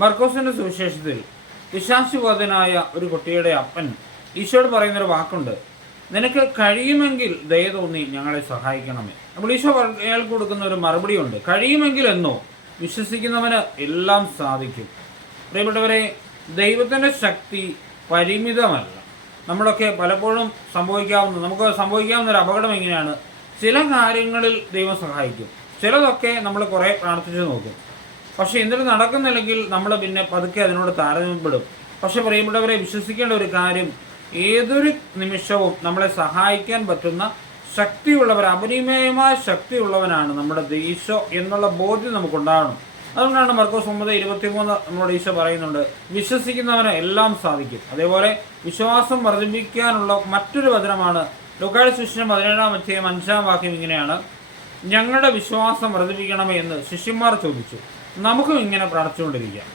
മർക്കോസിന്റെ സുവിശേഷത്തിൽ പിശാചുബാധിതനായ ഒരു കുട്ടിയുടെ അപ്പൻ ഈശോയോട് പറയുന്നൊരു വാക്കുണ്ട്, നിനക്ക് കഴിയുമെങ്കിൽ ദയ തോന്നി ഞങ്ങളെ സഹായിക്കണമേ. അപ്പോൾ ഈശോ അയാൾക്ക് കൊടുക്കുന്ന ഒരു മറുപടിയുണ്ട്, കഴിയുമെങ്കിൽ എന്നോ, വിശ്വസിക്കുന്നവന് എല്ലാം സാധിക്കും. പ്രിയപ്പെട്ടവരെ, ദൈവത്തിൻ്റെ ശക്തി പരിമിതമല്ല. നമ്മളൊക്കെ പലപ്പോഴും നമുക്ക് സംഭവിക്കാവുന്ന ഒരു അപകടം എങ്ങനെയാണ്, ചില കാര്യങ്ങളിൽ ദൈവം സഹായിക്കും, ചിലതൊക്കെ നമ്മൾ കുറേ പ്രാർത്ഥിച്ച് നോക്കും, പക്ഷേ എന്നിട്ട് നടക്കുന്നില്ലെങ്കിൽ നമ്മൾ പിന്നെ പതുക്കെ അതിനോട് താരതമ്യപ്പെടും. പക്ഷെ പ്രിയപ്പെട്ടവരെ, വിശ്വസിക്കേണ്ട ഒരു കാര്യം, ഏതൊരു നിമിഷവും നമ്മളെ സഹായിക്കാൻ പറ്റുന്ന ശക്തിയുള്ളവർ, അപരിമേയമായ ശക്തിയുള്ളവനാണ് നമ്മുടെ ഈശോ എന്നുള്ള ബോധ്യം നമുക്കുണ്ടാകണം. അതുകൊണ്ടാണ് മർക്കോസ് 9:23 നമ്മളോട് ഈശോ പറയുന്നുണ്ട്, വിശ്വസിക്കുന്നവന് എല്ലാം സാധിക്കും. അതേപോലെ വിശ്വാസം വർദ്ധിപ്പിക്കാനുള്ള മറ്റൊരു വചനമാണ് ലൂക്കായുടെ സുവിശേഷം 17:5 ഇങ്ങനെയാണ്, ഞങ്ങളുടെ വിശ്വാസം വർദ്ധിപ്പിക്കണമേ എന്ന് ശിഷ്യന്മാർ ചോദിച്ചു. നമുക്കും ഇങ്ങനെ പ്രാർത്ഥിച്ചുകൊണ്ടിരിക്കാം.